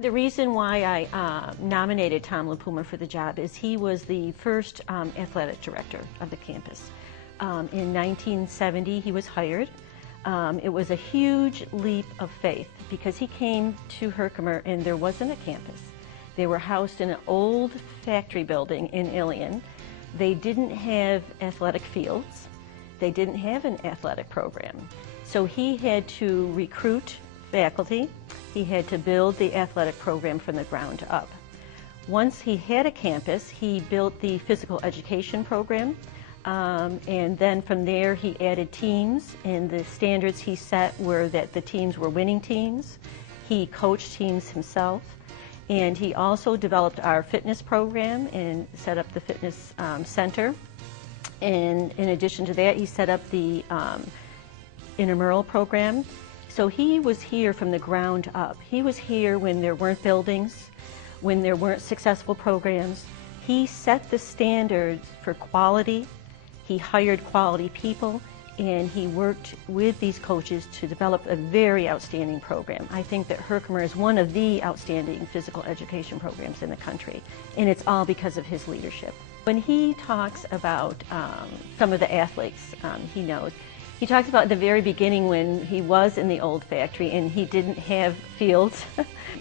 The reason why I nominated Tom Lapuma for the job is he was the first athletic director of the campus. In 1970, he was hired. It was a huge leap of faith because he came to Herkimer and there wasn't a campus. They were housed in an old factory building in Ilion. They didn't have athletic fields. They didn't have an athletic program. So he had to recruit faculty. He had to build the athletic program from the ground up. Once he had a campus, he built the physical education program. And then from there he added teams, and the standards he set were that the teams were winning teams. He coached teams himself, and he also developed our fitness program and set up the fitness center. And in addition to that, he set up the intramural program. So he was here from the ground up. He was here when there weren't buildings, when there weren't successful programs. He set the standards for quality. He hired quality people, and he worked with these coaches to develop a very outstanding program. I think that Herkimer is one of the outstanding physical education programs in the country, and it's all because of his leadership. When he talks about some of the athletes he knows, he talks about the very beginning when he was in the old factory and he didn't have fields.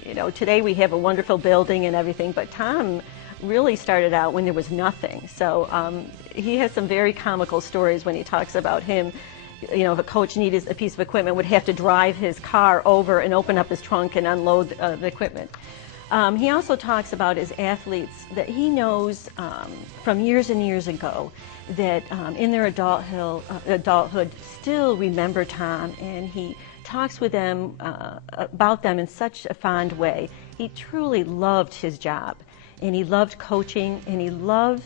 You know, today we have a wonderful building and everything, but Tom really started out when there was nothing. So he has some very comical stories when he talks about him. You know, if a coach needed a piece of equipment, would have to drive his car over and open up his trunk and unload the equipment. He also talks about his athletes that he knows from years and years ago that in their adulthood still remember Tom, and he talks with them about them in such a fond way. He truly loved his job, and he loved coaching, and he loves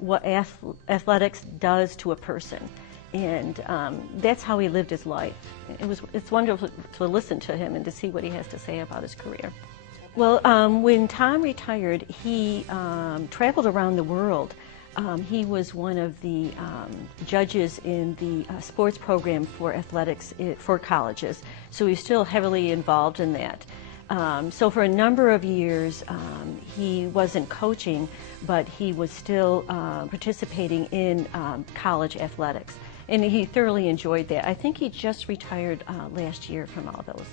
what athletics does to a person. And that's how he lived his life. It's wonderful to listen to him and to see what he has to say about his career. Well, when Tom retired, he traveled around the world. He was one of the judges in the sports program for athletics for colleges, so he's still heavily involved in that. So for a number of years, he wasn't coaching, but he was still participating in college athletics, and he thoroughly enjoyed that. I think he just retired last year from all those.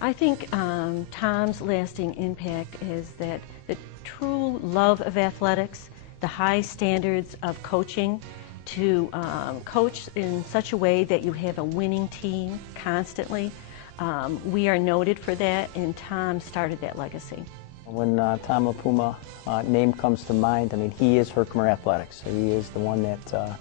I think Tom's lasting impact is that the true love of athletics, the high standards of coaching, to coach in such a way that you have a winning team constantly. We are noted for that, and Tom started that legacy. When Tom Lapuma name comes to mind, I mean, he is Herkimer Athletics. He is the one that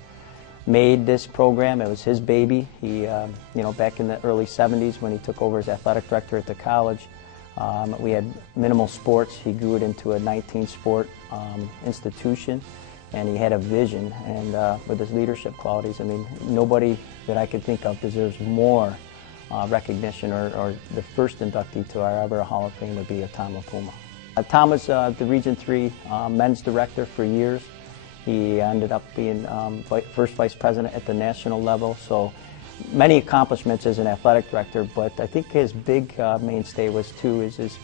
made this program. It was his baby. He, you know, back in the early 70s when he took over as athletic director at the college, we had minimal sports. He grew it into a 19-sport institution, and he had a vision. And with his leadership qualities, I mean, nobody that I could think of deserves more recognition, or the first inductee to our ever Hall of Fame would be Tom Lapuma. Tom was the Region 3 men's director for years. He ended up being first vice president at the national level, so many accomplishments as an athletic director, but I think his big mainstay was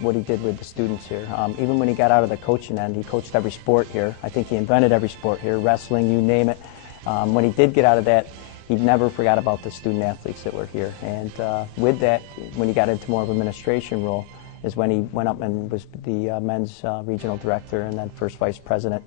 what he did with the students here. Even when he got out of the coaching end, he coached every sport here. I think he invented every sport here, wrestling, you name it. When he did get out of that, he never forgot about the student athletes that were here. And with that, when he got into more of an administration role, is when he went up and was the men's regional director and then first vice president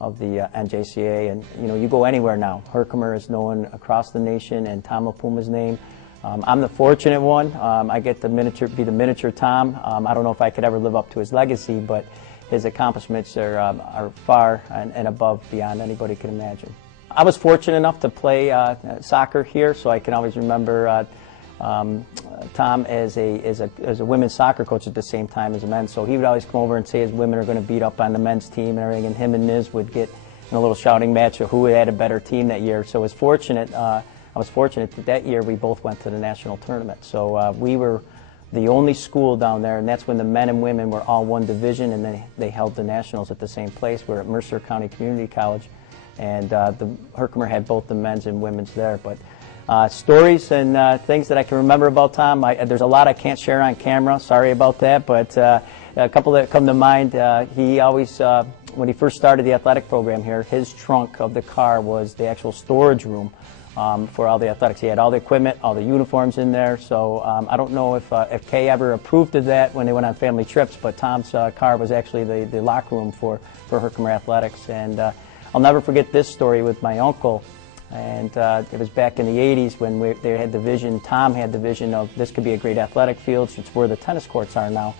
of the NJCA. And you know, you go anywhere now, Herkimer is known across the nation, and Tom Lapuma's name. I'm the fortunate one. I get to be the miniature Tom. I don't know if I could ever live up to his legacy, but his accomplishments are far and above beyond anybody could imagine. I was fortunate enough to play soccer here, so I can always remember Tom as a women's soccer coach at the same time as a men's. So he would always come over and say his women are going to beat up on the men's team and everything, and him and Ms. would get in a little shouting match of who had a better team that year. So I was fortunate that year we both went to the national tournament. So we were the only school down there, and that's when the men and women were all one division, and they held the nationals at the same place. We're at Mercer County Community College, and the Herkimer had both the men's and women's there. But stories and things that I can remember about Tom, there's a lot I can't share on camera, sorry about that, but a couple that come to mind, he always, when he first started the athletic program here, his trunk of the car was the actual storage room for all the athletics. He had all the equipment, all the uniforms in there. So I don't know if Kay ever approved of that when they went on family trips, but Tom's car was actually the locker room for Herkimer Athletics. And I'll never forget this story with my uncle. And it was back in the 80s when they had the vision, Tom had the vision of this could be a great athletic field. It's where the tennis courts are now.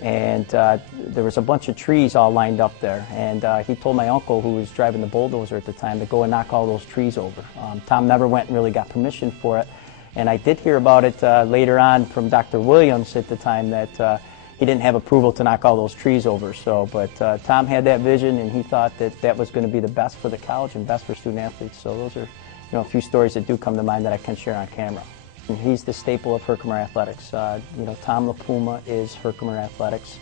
And there was a bunch of trees all lined up there. And he told my uncle, who was driving the bulldozer at the time, to go and knock all those trees over. Tom never went and really got permission for it. And I did hear about it later on from Dr. Williams at the time that he didn't have approval to knock all those trees over. So, but Tom had that vision, and he thought that that was going to be the best for the college and best for student athletes. So those are, a few stories that do come to mind that I can share on camera. And he's the staple of Herkimer Athletics. Tom Lapuma is Herkimer Athletics.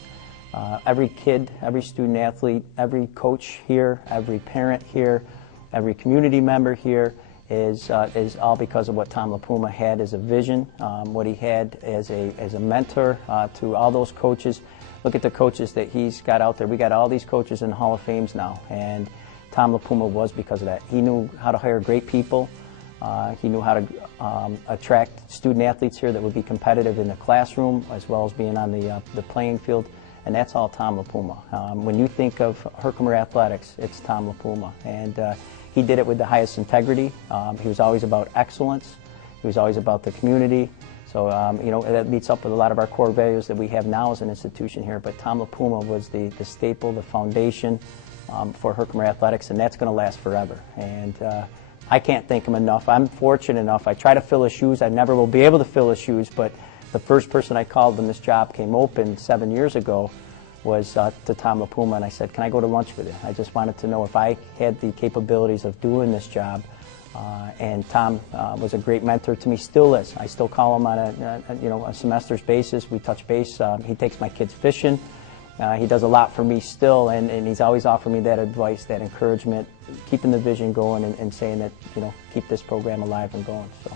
Every kid, every student athlete, every coach here, every parent here, every community member here is all because of what Tom Lapuma had as a vision, what he had as a mentor to all those coaches. Look at the coaches that he's got out there. We got all these coaches in the Hall of Fames now, and Tom Lapuma was because of that. He knew how to hire great people. He knew how to attract student athletes here that would be competitive in the classroom as well as being on the playing field, and that's all Tom Lapuma. When you think of Herkimer Athletics, it's Tom Lapuma, and he did it with the highest integrity. He was always about excellence. He was always about the community. So, that meets up with a lot of our core values that we have now as an institution here. But Tom Lapuma was the staple, the foundation for Herkimer Athletics, and that's going to last forever. And I can't thank him enough. I'm fortunate enough. I try to fill his shoes. I never will be able to fill his shoes, but the first person I called when this job came open 7 years ago was to Tom Lapuma, and I said, can I go to lunch with you? I just wanted to know if I had the capabilities of doing this job. And Tom was a great mentor to me, still is. I still call him on a semester's basis. We touch base. He takes my kids fishing. He does a lot for me still, and he's always offered me that advice, that encouragement, keeping the vision going and saying that, keep this program alive and going. So.